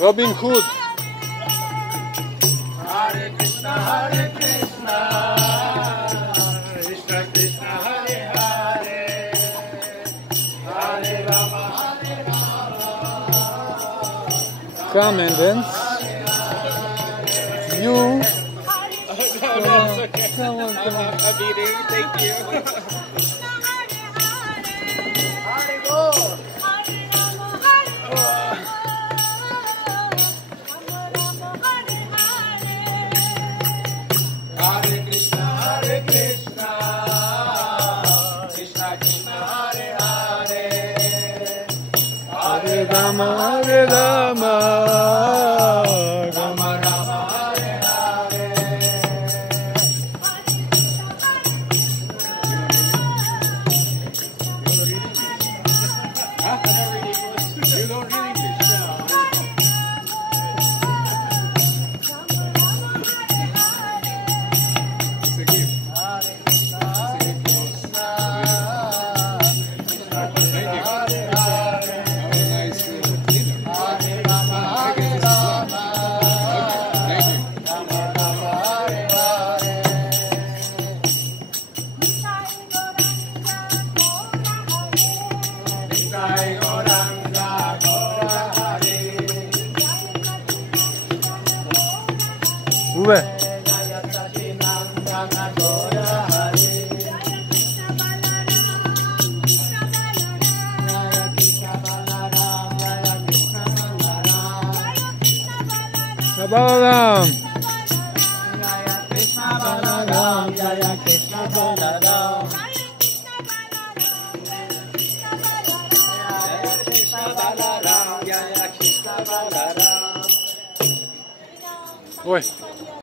Robin Hood. Hare Krishna, Krishna Krishna, Hare Hare, Hare Rama, Hare Rama. Come and dance. You. Oh, no, it's okay. Come on, come on. I'm eating, thank you. Hare go. Hare Krishna, Krishna Krishna, Hare Hare, Hare Rama, Hare Rama. Rama Rama, Hare Hare. Huh? I never read English. You don't read English. 왜? Balaram. Krishna Balaram, Jaya Krishna Balaram. Krishna Balaram, Jaya Krishna Balaram. Oi.